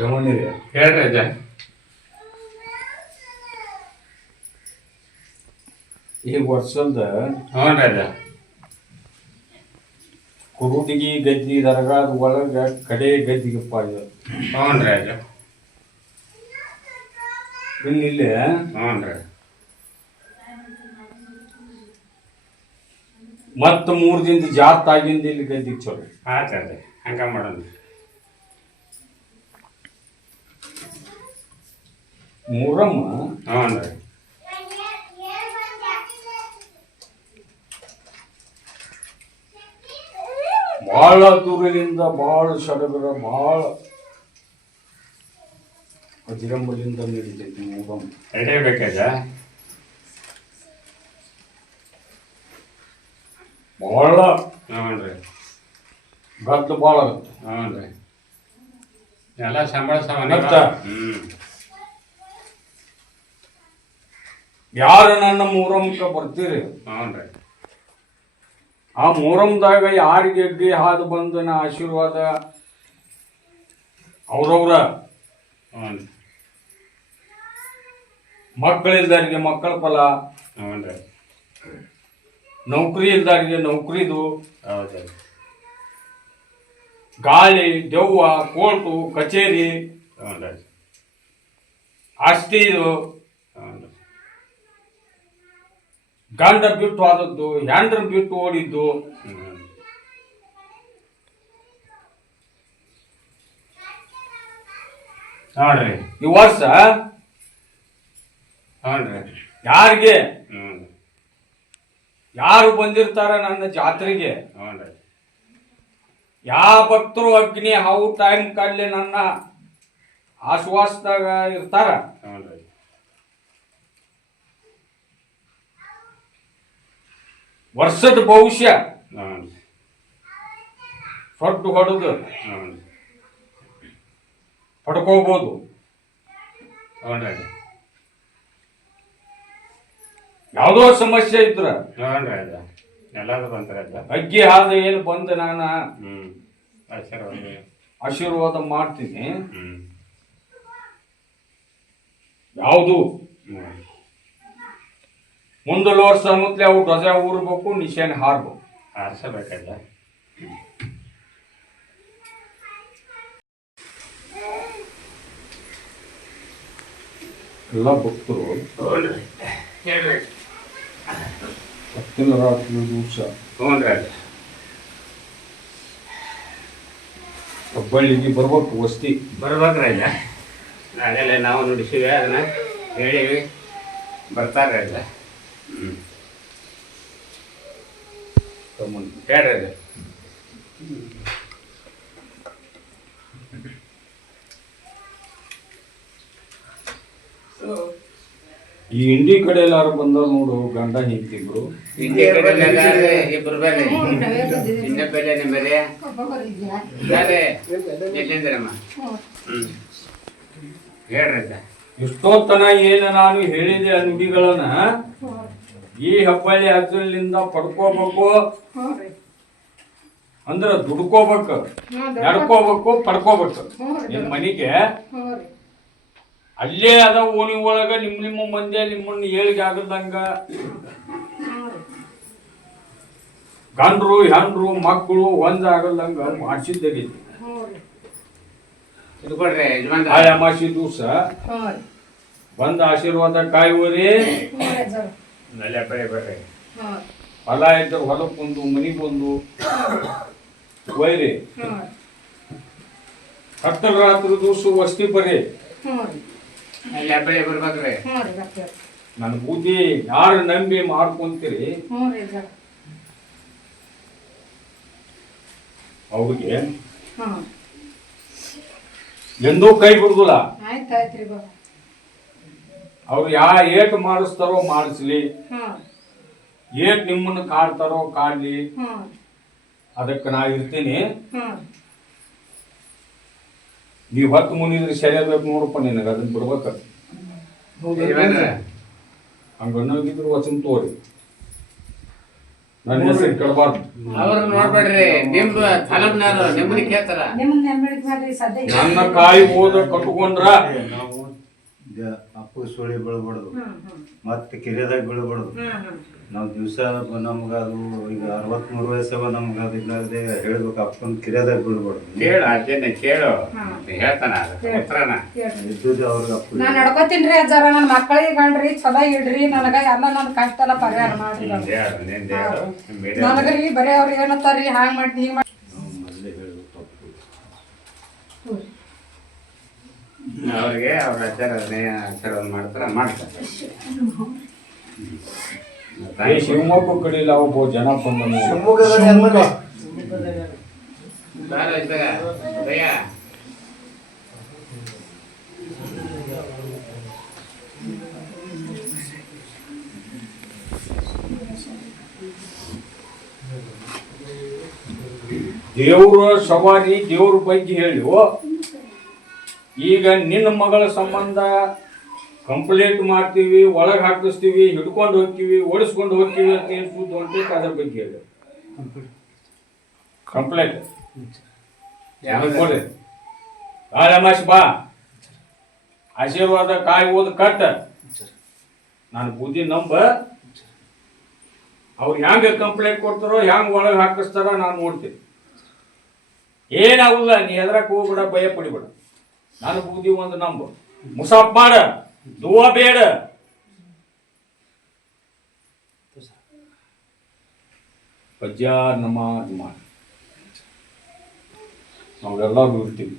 ರಮಣಿರಿ ಹೇಳ್ರಿ ಅಜ್ಜ. ಈ ವರ್ಷದ ಹ್ಞೂ ಅಜ್ಜ. ಕುರುಡಿಗಿ ಗದ್ದಿ ದರ್ಗಾದ ಒಳಗೆ ಕಡೆ ಗದ್ದಿಗಪ್ಪ ಇದು ಹ್ಞೂ ಅಜ್ಜ. ಇನ್ನು ಇಲ್ಲಿ. ಹ್ಞೂ ರೀ ಮತ್ತೆ ಮೂರು ದಿನದ ಜಾತ್ ಆಗಿಂದ ಇಲ್ಲಿ ಗದ್ದಿಗೆ ಚಲೋ. ಆಯ್ತು ಅದೇ ಹಂಗ ಮಾಡೋಣ. ಮೂರಮ್ಮ ಹ್ಞೂ ರೀ ಬಹಳ ದೂರದಿಂದ ಬಹಳ ಸಡಗರ ಬಹಳ ಅಜಿರಂಬದಿಂದ ನಡೀತೈತಿ ಮೂರಮ್ಮ. ನಡಿಬೇಕಜ್ಜ ಬಹಳ ಹ್ಞೂ ರೀ ಗದ್ದು ಬಹಳ ಆಗುತ್ತೆ. ಹ್ಞೂ ರೀ ಎಲ್ಲ ಸಂಬಳ ಸಾಮಾನ್ಯ ಹ್ಞೂ ಯಾರು ನನ್ನ ಮೂರಮ್ಮಕ್ಕೆ ಬರ್ತೀರಿ? ಆ ಮೂರಮ್ದಾಗ ಯಾರಿಗೆ ಅಗ್ಗಿ ಹಾದು ಬಂದನ ಆಶೀರ್ವಾದ? ಅವ್ರವ್ರ. ಹ್ಞೂ ರೀ ಮಕ್ಕಳ ಫಲ. ನೌಕರಿ ಇಲ್ದಾರಿಗೆ ನೌಕರಿದು. ಹೌದು ಗಾಳಿ ದೆವ್ವ ಕೋರ್ಟು ಕಚೇರಿ. ಹ್ಞೂ ಆಸ್ತಿ ಇದು ಹ್ಞೂ ರೀ ಗಂಡ ಬಿಟ್ಟು ಆದದ್ದು ಹೆಂಡ್ರ ಬಿಟ್ಟು ಓಡಿದ್ದು ನೋಡ್ರಿ, ಈ ವರ್ಷ ಹ್ಞೂ ರೀ ಯಾರಿಗೆ? ಯಾರು ಬಂದಿರ್ತಾರ ನನ್ನ ಜಾತ್ರೆಗೆ? ಯಾವ ಭಕ್ತರು ಅಗ್ನಿ ಹಾವು ಟೈಮ್ ಕಲ್ಲಿ ನನ್ನ ಆಶ್ವಾಸದಾಗ ಇರ್ತಾರ? ಹ್ಞೂ ವರ್ಷದ ಭವಿಷ್ಯ. ಸೊಟ್ಟು ಹೊಡೆದು ರೀ ಯಾವುದೋ ಸಮಸ್ಯೆ ಇದ್ರ. ಅಗ್ಗಿ ಹಾದ ಏನು ಬಂದ ನಾನು ಆಶೀರ್ವಾದ. ಮಾಡ್ತೀನಿ. ಯಾವುದು? ಹ್ಞೂ ಮುಂದಲ ವರ್ಷ ಅನ್ನತ್ಲೆ ಅವು ಧ್ವಜ ಊರ್ಬೇಕು ನಿಶಾನೆ ಹಾರ್ಬೇಕು. ಹಾರಿಸಬೇಕಲ್ಲ ಎಲ್ಲ ಭಕ್ತರು ಹತ್ತಿನ ರಾತ್ರಿ ದಿವಸ ಅಜ್ಜ ಬರ್ಬೇಕು ವಸ್ತಿ. ಬರ್ಬೇಕ್ರಿ ಇಲ್ಲ ನಾಳೆಲ್ಲ ನಾವು ನುಡಿಸಿವೆ ಅದನ್ನ ಹೇಳಿವಿ ಬರ್ತಾರೆ ಅಜ್ಜ ಹ್ಞೂ ತಮ್ಮನ್ನ. ಹೇಳ್ರಿ ಈ ಇಂಡಿ ಕಡೆ ಎಲ್ಲಾರು ಬಂದ ನೋಡು ಗಂಡ ಹಿಂತಿಬ್ರು ಇಂಡಿ ಕಡೆ ಇಬ್ರು ಬೇರೆ. ನಿಮ್ಮ ಎಲ್ಲಿಂದಿರಮ್ಮ ಹೇಳ್ರಿ ಅಜ್ಜ ಎಷ್ಟೋತನ ಏನು ನಾನು ಹೇಳಿದೆ ಅಂಗಿಗಳನ್ನ ನುಡಿಗಳನ್ನ. ಈ ಹೆಬ್ಬಳ್ಳಿ ಅಜ್ಜಲಿಂದ ಪಡ್ಕೋಬೇಕು. ಅಂದ್ರ ದುಡ್ಕೋಬೇಕು ನಡ್ಕೋಬೇಕು ಪಡ್ಕೋಬೇಕು. ನಿಮ್ ಮನಿಗೆ ಅಲ್ಲೇ ಅದ ಓಣಿ ಒಳಗ ನಿಮ್ ನಿಮ್ಮ ಮಂದಿ ನಿಮ್ಮನ್ನ ಏಳಿಗೆ ಆಗದಂಗ ಗಂಡ್ರು ಹೆಂಡ್ರು ಮಕ್ಕಳು ಒಂದಾಗದಂಗ ಮಾಡಿಸಿದ್ದಾಗೈತಿ ಇದು ಕೊಡ್ರಿ ಯಜಮಾನ್ರ. ಆ ಅಮಾಸಿ ದಿವಸ ಬಂದ ಆಶೀರ್ವಾದ ಕಾಯುವರಿ ನಲೆ ಬರ್ರಿ ಹೊಲ ಇದ್ದ ಹೊಲಕ್ಕೊಂದು ಮನಿಗೊಂದು ಒಯ್ರಿ ಹತ್ತರ ರಾತ್ರಿ ದಿವಸ ವಸ್ತಿ ಬರ್ರಿ ಅಲ್ಲಿ ಹಬ್ಬಳಿ ಬರ್ಬೇಕ್ರಿ. ನನ್ನ ಬುದ್ಧಿ ಯಾರು ನಂಬಿ ಮಾಡ್ಕೊಂತೀರಿ ಅವ್ರಿಗೆ ಎಂದೂ ಕೈ ಬಿಡುದಿಲ್ಲ. ಅವ್ರು ಯಾ ಏಟ್ ಮಾಡಿಸ್ತಾರೋ ಮಾಡಿಸ್ಲಿ. ಏಟ್ ನಿಮ್ಮನ್ನು ಕಾಡ್ತಾರೋ ಕಾಡ್ಲಿ. ಅದಕ್ಕೆ ನಾ ಇರ್ತೀನಿ. ನೀವ್ ನೀವು ಹತ್ತು ಮುನಿದ್ರೆ ಸರಿಯಾಗಬೇಕು ನೋಡಪ್ಪ ನಿನಗೆ ಅದನ್ನ ಬಿಡ್ಬೇಕು. ಹಂಗಿದ್ರು ವಚನ ತೋರಿ. ನನ್ನ ಹೆಸರು ಕೇಳಬಾರ್ದು ಅವ್ರ ನೋಡ್ಬೇಡ್ರಿ ನಿಮ್ದು ತಲಬ್ನಾರು ನಿಮ್ಮನ್ನ ಕೇಳ್ತಾರ. ನನ್ನ ಕಾಯಿ ಓದ ಕಟ್ಕೊಂಡ್ರ ಅಪ್ಪು ಸುಳಿ ಬೀಳ್ಬಾರ್ದು. ಮತ್ತೆ ಕೆರೆದಾಗ ಬೀಳ್ಬಾರ್ದು. ನಾವು ದಿವಸ ನಮ್ಗೆ ಅದು ಈಗ ಅರವತ್ಮೂರು ವಯಸ್ಸವ ನಮ್ಗೆ ಅದು ಇಲ್ಲದೆ ಹೇಳ್ಬೇಕು ಅಪ್ಪನ ಕಿರಿಯದಾಗ ಬೀಳ್ಬಾರ್ದು. ಕೇಳು ಅಜ್ಜನ ಕೇಳು. ಹೇಳ್ತಾನ ಇದ್ದದ್ದು ಉತ್ತರನ. ಅವ್ರಿಗೆ ಅಪ್ಪು ನಾ ನಡ್ಕೋತೀನಿ ರೀ ಅಜ್ಜಾರ ನನ್ನ ಮಕ್ಕಳಿಗೆ ಗಂಡ್ರಿ ಚಲೋ ಇಡ್ರಿ ನನಗೆ ಎಲ್ಲ ನನ್ನ ಕಷ್ಟ ಎಲ್ಲ ಪರಿಹಾರ ಮಾಡ್ರಿ. ನಿಂದ್ ರೀ. ಬೇರೆ ಅವ್ರು ಏನತ್ತಾರಿ ಹ್ಯಾಂಗ್ ಮಾಡ್ತಿ ಹಿಂಗ್ ಮಾಡಿ ನಾವು ಮೊದಲೇ ಹೇಳ್ಬೇಕು ಅಪ್ಪು. ಅವ್ರಿಗೆ ಅವ್ರ ಅಜ್ಜರ ಆಶೀರ್ವಾದ ಮಾಡ್ತಾರೆ ಮಾಡ್ತಾರೆ. ಏ ಶಿವಮೊಗ್ಗ ಕಡೆ ಒಬ್ಬ ಜನ ಬಂದ ಶಿವಮೊಗ್ಗ ದೇವ್ರ ಸವಾರಿ ದೇವ್ರ ಬಗ್ಗೆ ಹೇಳಿ ಓ. ಈಗ ನಿನ್ನ ಮಗಳ ಸಂಬಂಧ ಕಂಪ್ಲೇಂಟ್ ಮಾಡ್ತೀವಿ, ಒಳಗೆ ಹಾಕಿಸ್ತೀವಿ, ಹಿಡ್ಕೊಂಡು ಹೋಗ್ತೀವಿ, ಓಡಿಸ್ಕೊಂಡು ಹೋಗ್ತೀವಿ ಅಂತ ಏನು ಸುದ್ದಿ ಹೊಂಟೈತೆ ಅದ್ರ ಬಗ್ಗೆ ಹೇಳಿ ಕಂಪ್ಲೇಂಟ್ ರಮೇಶ್, ಬಾ. ಆಶೀರ್ವಾದ ಕಾಯಿ ಓದ್ ಕಟ್ಟ. ನಾನು ಬುದ್ಧಿ ನಂಬ. ಅವ್ರು ಹೆಂಗೆ ಕಂಪ್ಲೇಂಟ್ ಕೊಡ್ತಾರೋ, ಹೆಂಗೆ ಒಳಗೆ ಹಾಕಿಸ್ತಾರ ನಾನು ನೋಡ್ತೀನಿ. ಏನಾಗುಲ್ಲ ನೀ ಎದ್ರಕ್ಕೆ ಹೋಗ್ಬೇಡ, ಭಯ ಪಡಿಬೇಡ. ನಾನು ಬುದ್ಧಿ ಒಂದು ನಂಬು. ಮುಸಾಫ್ ಮಾಡ, ದುವಾ ಬೇಡ. ಪಜ್ಜಾರ್ ನಮಾಜ್ ಮಾಡ. ನಾವೆಲ್ಲರೂ ಇರ್ತೀವಿ.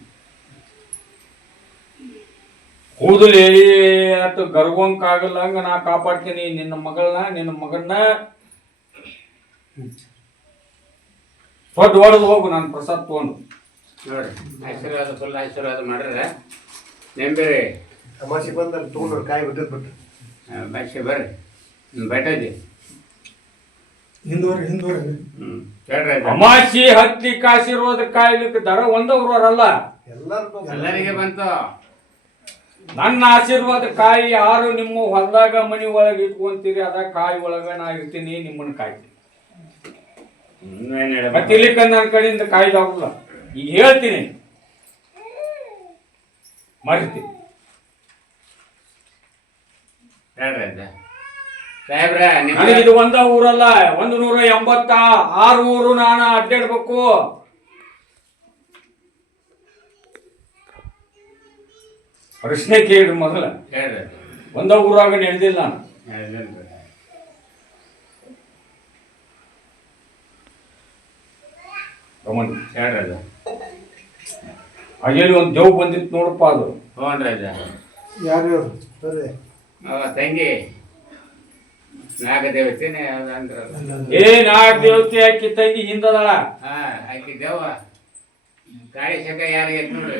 ಕೂದಲೇ ಅಂತ ಗರ್ವಂಕ ಆಗಲ್ಲ ಹಂಗ ನಾ ಕಾಪಾಡ್ತೀನಿ ನಿನ್ನ ಮಗಳನ್ನ, ನಿನ್ನ ಮಗನ್ನ. ದೊಡ್ಡ ಹೊಡೆದು ಹೋಗು, ನಾನು ಪ್ರಸಾದ್ ತಗೊಂಡು. ನೋಡ್ರಿ. ಆಶೀರ್ವಾದ ಫುಲ್ ಆಶೀರ್ವಾದ ಮಾಡ್ರೆ ನೆಂಬೇರಿ. ತಮಾಷೆ ಬಂದಲ್ಲಿ ತೊಗೊಂಡ್ರು ಕಾಯಿ ಬಿಟ್ಟದ್ ಬಿಟ್ಟು ಭಾಷೆ ಬರ್ರಿ. ಬೆಟ್ಟದಿ ಹಿಂದೂರಿ ಹಿಂದೂರಿ ಹ್ಮ್ ಹೇಳ್ರಿ. ಅಮಾಸಿ ಹತ್ತಿ ಕಾಸಿರೋದ ಕಾಯ್ಲಿಕ್ಕೆ ದರ ಒಂದವ್ರಲ್ಲ? ಎಲ್ಲರೂ ಎಲ್ಲರಿಗೆ ಬಂತು. ನನ್ನ ಆಶೀರ್ವಾದ ಕಾಯಿ ಯಾರು ನಿಮ್ಮ ಹೊಲದಾಗ ಮನಿ ಒಳಗೆ ಇಟ್ಕೊಂತೀರಿ ಅದ ಕಾಯಿ ಒಳಗ ನಾ ಇರ್ತೀನಿ ನಿಮ್ಮನ್ನ ಕಾಯ್ತೀನಿ. ಹ್ಮ್, ಏನ್ ಹೇಳ್ಬೇಕು? ಮತ್ತೆ ಇಲ್ಲಿಕ ನನ್ನ ಕಡೆಯಿಂದ ಕಾಯ್ದಾಗಲ್ಲ ಈಗ ಹೇಳ್ತೀನಿ. ಮರಿತೀನಿ ಹೇಳ್ರಿ ಅಜ್ಜ. ಸಾಹೇಬ್ರ ನನಗೆ ಇದು ಒಂದ ಊರಲ್ಲ ಒಂದು ನೂರ ಎಂಬತ್ತ ಆರು ಊರು ನಾನು ಅಡ್ಡಾಡ್ಬೇಕು. ಪ್ರಶ್ನೆ ಕೇಳ್ರಿ ಮೊದಲ. ಹೇಳ್ರಿ. ಒಂದ ಊರಾಗ ನಡೆದಿಲ್ಲ ನಾನು. ಹೇಳ್ರಿ ಅಲ್ಲಿ ಒಂದು ದೇವ್ ಬಂದಿತ್ತು ನೋಡಪ್ಪ ಅದು. ಯಾರು ಬರ್ರಿ. ತಂಗಿ. ನಾಗ ದೇವತೆನೆ ಅಂದ್ರಲ್ಲ ಏ ನಾಲ್ಕು ದೇವತೆ ಹಾಕಿ ತಂಗಿ ಹಿಂದದಳ. ಹಾ ಆಕಿ ದೇವ ಕಾಯಿ ಶಕ ಯಾರು ಐತ್ ನೋಡ್ರಿ?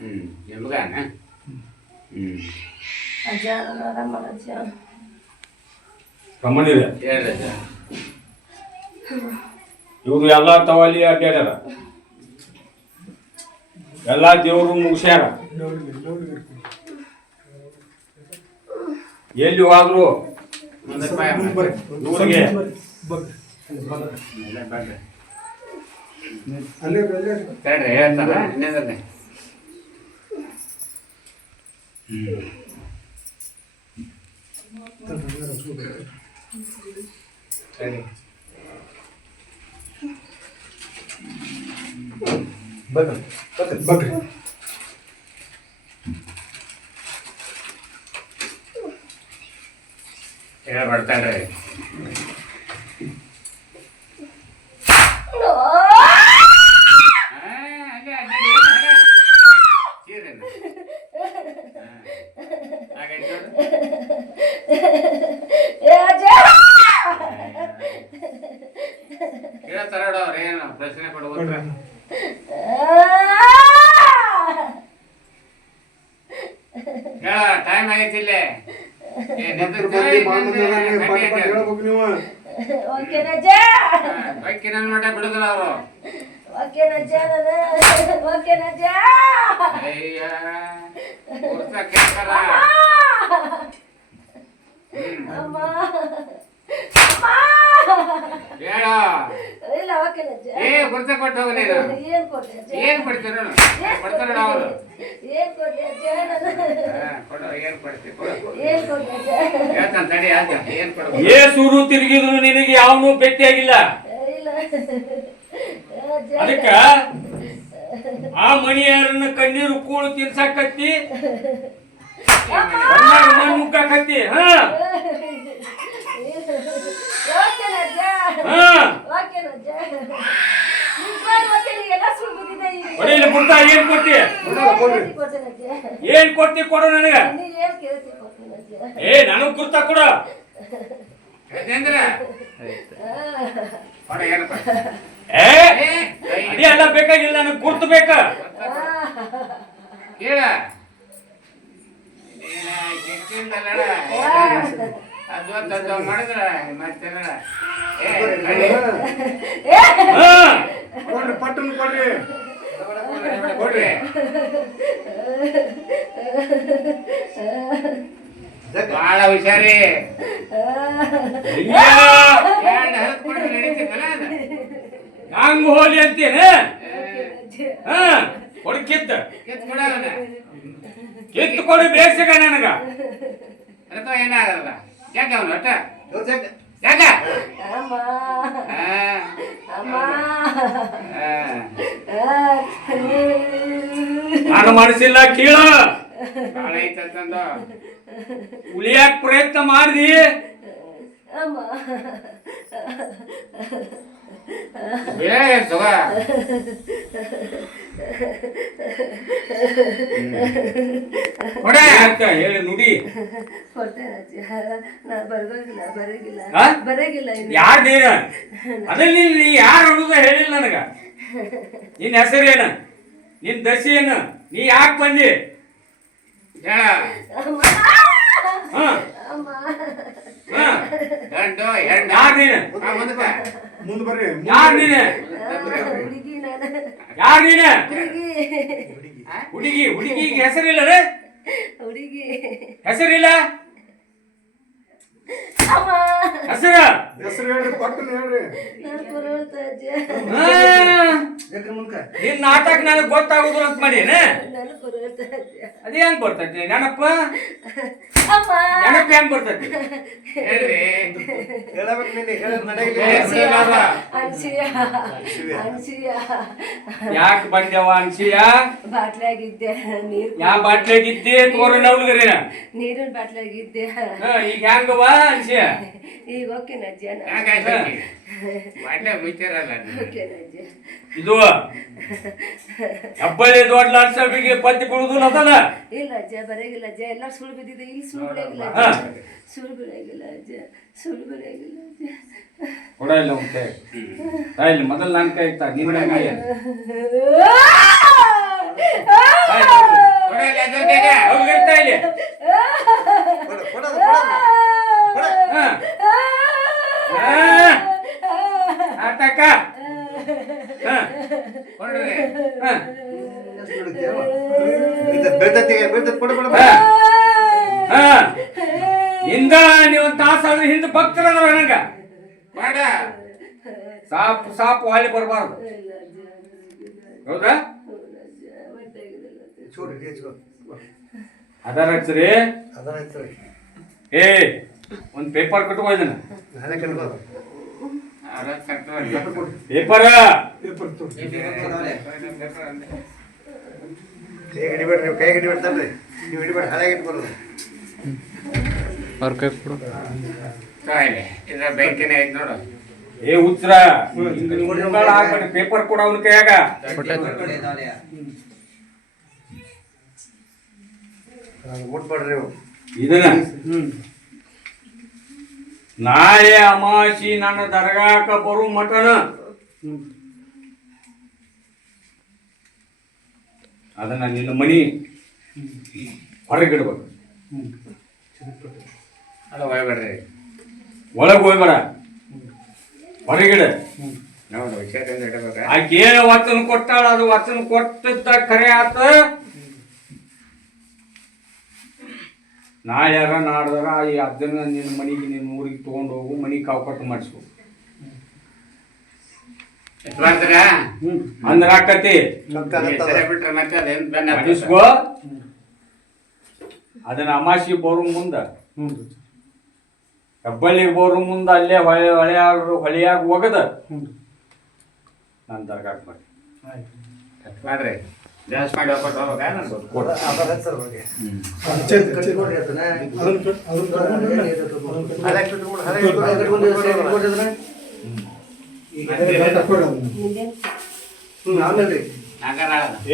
ಹ್ಮ್ ನಿಮ್ಗಾನ? ಹ್ಮ್. ಗಮನಿದೆ ಹೇಳ್ರಿ. ಇವ್ರು ಎಲ್ಲಾ ತವಲಿ ಅಡ್ಡಾಡ್ಯಾರ ಎಲ್ಲಾ ದೇವರು ಮುಗಿಸ್ಯಾರ. ಎಲ್ಲಿ ಹೋದ್ರು? ಪಾಯ ಬರ್ರಿ ಇಲ್ಲ, ಬರ್ರಿ. ಅಲ್ಲೇ ಪ್ರಶ್ನೆ ತಡ್ರಿ ಹೇಳ್ತಾನ ಇನ್ನೇನ್ರಿ ಸರಿ ಬರ್ರಿ ಬರ್ರಿ ಬರ್ರಿ ಹೇಳ ಬರ್ತಾಡ್ರಿ ಆ, ಅಲ್ಲೇ ಅಡ್ಡಾಡಿ, ಅಲ್ಲ. ಚೀರೇನ? ಹಾ. ಹಾಗಾಯ್ತು ನೋಡು. ಏ ಅಜ್ಜ ಹೇಳ್ತಾರ ಅವ್ರು ಏನು ಪ್ರಶ್ನೆ ಕೊಡ್ಬೋದು ಹೇಳ ಟೈಮ್ ಆಗೈತಿ ಇಲ್ಲೇ ಏ, ನಿಂತು ಮಂದಿ ಬಾಳ್ ಮಂದಿ ಕಟ್ಟಿ ಅದಾರ, ಪಟ್ ಪಟ್ ಹಾಕ್ಯಾರ. ಹೇಳ್ಬೇಕು ನೀವು ಓಕೆನಜ್ಜ ಹಾ, ಬೈಕಿನ ಮಟ್ಟ ಬಿಡುದಿಲ್ಲ ಅವರು ಓಕೆನಜ್ಜ ನಾನು ಓಕೆನಜ್ಜ ಅಯ್ಯ ಪೂರ್ತ ಕೇಳ್ತಾರ ಹ್ಮ್ ಅಮ್ಮ ಹೇಳ ಇಲ್ಲ ಓಕೆನಜ್ಜ ಏ ಗುರ್ತ ಕೊಟ್ಟು ಹೋಗು ನೀನು ಏನ್ ಕೊಡ್ತೀರ ಕೊಡ್ತಾರ ಅವರು? ಏನ್ ಕೊಡ್ಲಿ ಏನ್ ಕೊಡು ಏನ್ ಕೊಡ್ಬೇಕು ತಿರುಗಿದ್ರು ನಿನಗೆ ಯಾವನು ಭೇಟಿಯಾಗಿಲ್ಲ. ಅದಕ್ಕ ಆ ಮಣಿಯರನ್ನ ಕಣ್ಣೀರು ಕೂಳು ತಿನ್ಸಾಕತ್ತಿ ಮಣ್ಣು ಮುಕ್ಕಾಕತ್ತಿ ಹಾ. ಹೊಡಿಲಿ ಬಿಡ್ತಾ ಏನ್ ಕೊಟ್ಟಿ. ಏನ್ ಕೊಡ್ತಿ ಕೊಡು ನನಗ? ಏ ನನಗ್ ಕುರ್ತಾ ಕೊಡು. ಅದೇ ಎಲ್ಲ ಬೇಕಾಗಿಲ್ಲ ನನಗೆ ಗುರ್ತು ಬೇಕ? ಅದು ಮಾಡಿದ್ರ ಪಟ್ಟನ್ ಕೊಡ್ರಿ. ಕೊಡ್ರಿ. ಬಾಳ ಹುಷಾರಿ. ಹಂಗ ಹೋಲಿ ಅಂತೇನೆ ಕೊಡು ಕಿತ್ತ ಕಿತ್ತು ಕೊಡು ಬೇಸಿಗ ನನಗ. ಅದಕ್ಕ ಏನಾಗಲ್ಲ. ಯಾಕೆ ಅವನು ಒಟ್ಟ. ಯಾಕ. ನಾನು ಮಾಡಿಸಿಲ್ಲ ಕೀಳ. ಬಾಳ ಉಳಿಯಾಕ ಪ್ರಯತ್ನ ಮಾಡಿದಿ. ಅಮ್ಮ. ಏ ಸುಗ. ಕೊಡ. ಅಂತ ಹೇಳಿ ನುಡಿ. ಕೊಡ್ತೇನೆ ಅಜ್ಜಿ. ನಾ ಬರೋಗಿಲ್ಲ ಬರೋಗಿಲ್ಲ ಆ? ಬರೋಗಿಲ್ಲ ಇನ್ನು. ಯಾರ್ ನೀನ ಅದಲ್ಲಿ ನೀ ಯಾರು ಹುಡುಗ ಹೇಳಿಲ್ಲ ನನಗ. ನಿನ್ ಹೆಸರೇನ? ನಿನ್ ದಶೆ ಏನು ನೀ ಯಾಕೆ ಬಂದಿ? ಮುಂದ್ ಬರ್ರಿ ಯಾರ್ ನೀನು ಹುಡುಗಿ ನಾನು ಯಾರ್ ನೀನು ಹುಡುಗಿ ಹುಡುಗಿ ಹುಡುಗಿಗೆ ಹೆಸರಿಲ್ಲ ರೇ? ಹುಡುಗಿ ಹೆಸರಿಲ್ಲ ಅಮ್ಮ ಹೆಸರ? ಹೆಸರು ಹೇಳ್ರಿ ಪಟ್ಟನ್ ಹೇಳ್ರಿ. ನಾನು ನಾಟಕ ನನಗ್ ಗೊತ್ತಾಗುದಿಲ್ಲ ಅಂತ ಮಾಡಿನ ಅದ ಹೆಂಗ್ ಬರ್ತೈತಿ? ನೆನಪ? ಅಮ್ಮ. ನೆನಪ ಹೆಂಗ್ ಬರ್ತೈತಿ? ಹೇಳ್ರಿ. ಹೇಳಬೇಕು ಅನ್ಸಿಯ ಅನ್ಸಿಯ ಯಾಕೆ ಬಂದೆವ ಅನ್ಸಿಯ ಬಾಟ್ಲಾಗಿದ್ದೆ. ನೀರು ಯಾ ಬಾಟ್ಲಾಗಿದ್ದೆ ತೋರ ನವ್ಲಗರೇನ ನೀರಿನ ಬಾಟ್ಲಾಗಿದ್ದೆ. ಈಗ ಹೆಂಗವ ಅನ್ಸಿಯ ಈಗ ಓಕೆ ನಜ್ಜ ಇದು ಹಬ್ಬಳ್ಳಿ ದೊಡ್ಡ ಲಾಡ್ಸಬಿಗೆ ಪತ್ತಿ ಬಿಡುದಿಲ್ಲ ಅದಲ್ಲ ಇಲ್ಲ ಅಜ್ಜ ಬರಂಗಿಲ್ಲ ಅಜ್ಜ ಎಲ್ಲ ಸುಳ್ಳು ಬಿದ್ದಿದೆ. ಇಲ್ಲಿ ಸುಳ್ಳು. ಅಜ್ಜ ಸುಳ್ಳು ಬಿಡಂಗಿಲ್ಲ ಅಜ್ಜ ಸುಳ್ಳು ಬಿಡಂಗಿಲ್ಲ ಅಜ್ಜ ಕೊಡ ಇಲ್ಲ ಒಂದು ಕೈ. ಇಲ್ಲಿ ಮೊದಲು ನನ್ನ ಕೈ ಇತ್ತ ನಿನ್ನ ಕೈ. ಹಿಂದ ನೀವು ತಾಸಾದ್ರೆ ಹಿಂದೆ ಭಕ್ತರ ನನಗ. ಮಾಡ. ಸಾಪ್ ಸಾಪ್ ವಾಲಿ ಬರಬಾರ್ದು. ಹೌದಾ? ಅದರ ಹಚ್ಚರಿ ಏ ಒಂದು ಪೇಪರ್ ಕಟ್ಕೋ ಇದನ್ನ ಅದ. ಪೇಪರ್. ಕೈ ಹಿಡಿಬೇಡ್ರಿ ನೀವು ಕೈ ನೀವು ಹಿಡಿಬೇಡ ಹಳೆ ಇಟ್ಕೊಳ್ಳೋದು ಅವ್ರ ಕೈ ಇಲ್ಲಿ. ಇದ್ರ ಬೆಂಕಿನೇ ಐತ್ ನೋಡು. ಏ ಉತ್ತರ ಪೇಪರ್ ಕೊಡ ಅವನ ಕೈಯಾಗ. ಮುಟ್ಬೇಡ್ರಿ ನೀವು ಇದನ್ನ? ನಾಳೆ ಅಮಾಸಿ ನನ್ನ ದರ್ಗಾಕ ಬರು ಮಟನ ಅದನ್ನ ನಿನ್ನ ಮನಿ ಹೊರಗಿಡ್ಬೇಕು ಅಲ್ಲ ಹೋಗ್ಬೇಡ್ರಿ ಒಳಗೆ ಹೋಗ್ಬೇಡ ಹೊರಗಿಡ. ನೋಡಿ ಹುಷಾರಿಂದ ಇಡಬೇಕ? ಆಕೆ ಏನು ವಚನ ಕೊಟ್ಟಾಳ ಅದು ವಚನ ಕೊಟ್ಟಿದ್ದ ಕರೆ ಆತ. ಯಾರ ನಾಡ್ದಾರ ಈ ಅದನ್ನ ನಿನ್ನ ಮನೆಗೆ ನಿನ್ನ ಊರಿಗೆ ತೊಗೊಂಡು ಹೋಗು ಮನೆಗೆ ಕಾವುಕಟ್ಟು ಮಾಡಿಸ್ಬೇಕು ಎಷ್ಟು ಮಾಡ್ತೀರಾ ಅಂದ್ರ ಆಕತಿ. ಅದನ್ನ ಅಮಾಸಿ ಬರೋ ಮುಂದ. ಹೆಬ್ಬಳ್ಳಿಗೆ ಬರೋ ಮುಂದೆ ಅಲ್ಲೇ ಹೊಳೆ ಹೊಳೆಯಾಗ ಹೊಳೆಯಾಗ ಹೋಗದ. ನಾನು ದರ್ಗಾಕ್ ಮಾಡಿ ಮಾಡ್ರಿ. ಜಾಸ್ತಿ ಮಾಡಿ ಹೋಗ್ಬಿಟ್ಟು ಹೋಗ್ಬೇಕಾ.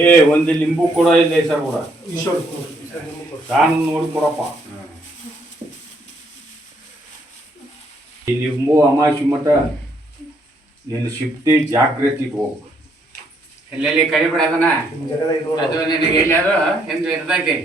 ಏ ಒಂದು ಲಿಂಬು ಕೂಡ ಇಲ್ಲ ಸರ್ ಕೂಡ. ನಾನು ನೋಡಿ ಕೊಡಪ್ಪ ಈ ಅಮಾಶಿ ಅಮಾಸಿ ಮಠ ನಿನ್ನ ಶಿಫ್ಟಿ ಜಾಗೃತಿಗೆ ಹೋಗು. ಎಲ್ಲೆಲ್ಲಿ ಕರಿಬಿಡ ಅದನ್ನ? ಅದು ನಿನಗೆ ಎಲ್ಲಿ ಅದು ಎಂದು ಇರ್ತೈತಿ.